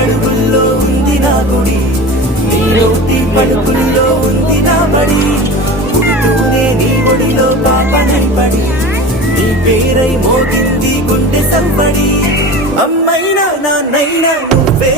అడుగుల్లో ఉంది నా గుడి, నీ నోటి పలుకుల్లో ఉంది నా బడి. పుడుతూనే నీ ఒడిలో పాపనై పడి, నీ పేరై మోగింది గుండె సంబడి. అమ్మైనా నాన్నైనా నువ్వే